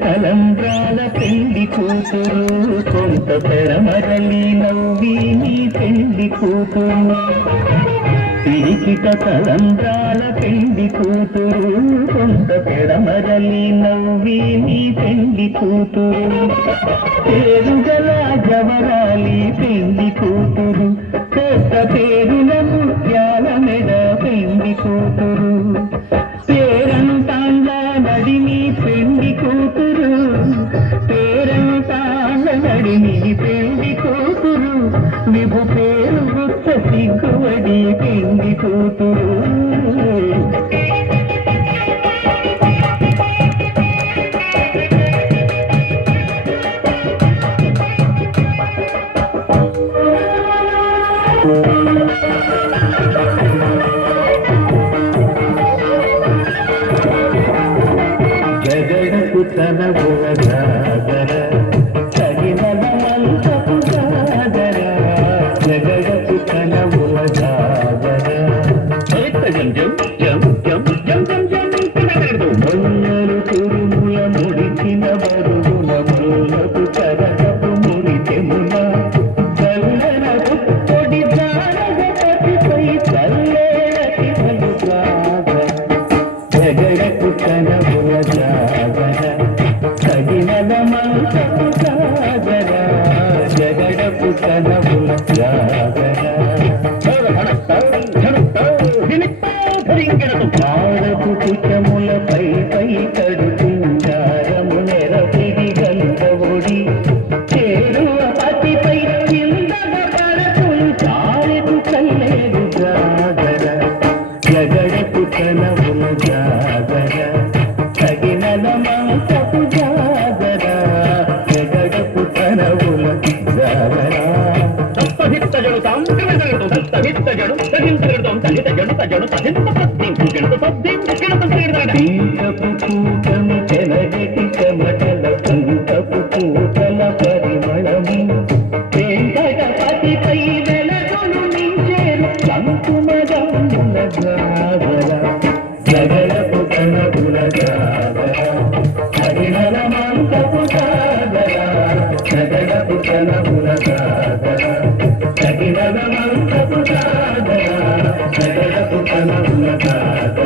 తలంబ్రాల పెళ్లి కూతురు కొంత పెడమరలి నవ్వి నీ పెళ్లి కూతురు పిడికిట తలంబ్రాల పెళ్లి కూతురు కొంత పెడమరలి నవ్వి నీ పెళ్లి కూతురు పేరుగల జవరాలి పెళ్లి కూతురు కొత్త పేరుల ముత్యాల మెడ పెళ్లి కూతురు పేరంతాండ నడిని పెళ్లి కూతురు పేరంతాండ నడిని పెళ్లి కూతురు విభు పేరు గుత్త సిగ్గువడి పెళ్లి కూతురు జగడకు తనవుల జాగర తగినల మంతపు జాగర జగడకు తనవుల జాగర మొన్నలు తురుముల ముడిచిన బరువుల ముళ్ళకు కరగపు మురితెమున చల్లన పొడి జారగ పతిపై పీతపు పూటను చెలగటి చెమటల కుంటపు పూటల పరిమళము వెంకటపతిపై వెలగొను మించేరు కంకుమదమున జాగర జగడపు కణపుల జాగర హరిహరమంతపు జాగర జగడపు కణపుల జాగర హరిహరమంతపు జాగర జగడపు కణపుల జాగర